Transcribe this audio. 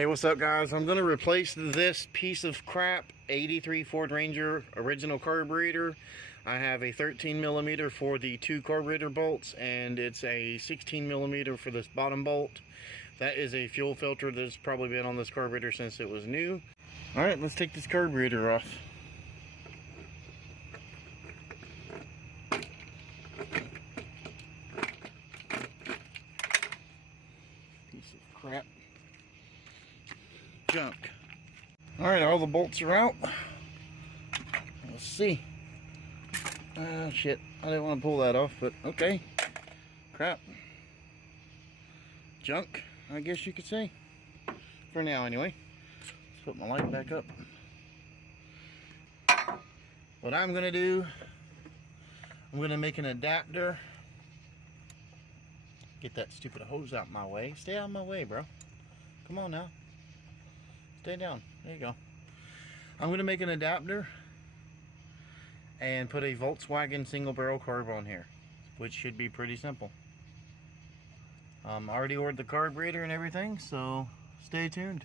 Hey, what's up guys? I'm going to replace this piece of crap 83 Ford Ranger original carburetor. I have a 13mm for the two carburetor bolts, and it's a 16mm for this bottom bolt. That is a fuel filter that's probably been on this carburetor since it was new. Alright, let's take this carburetor off. Piece of crap. Junk. Alright, all the bolts are out. Let's see. Oh shit, I didn't want to pull that off, but okay. Crap. Junk, I guess you could say. For now anyway. Let's put my light back up. What I'm going to do, I'm going to make an adapter. Get that stupid hose out my way. Stay out of my way, bro. Come on now. Stay down. There you go. I'm going to make an adapter and put a Volkswagen single barrel carb on here, which should be pretty simple. I already ordered the carburetor and everything, so stay tuned.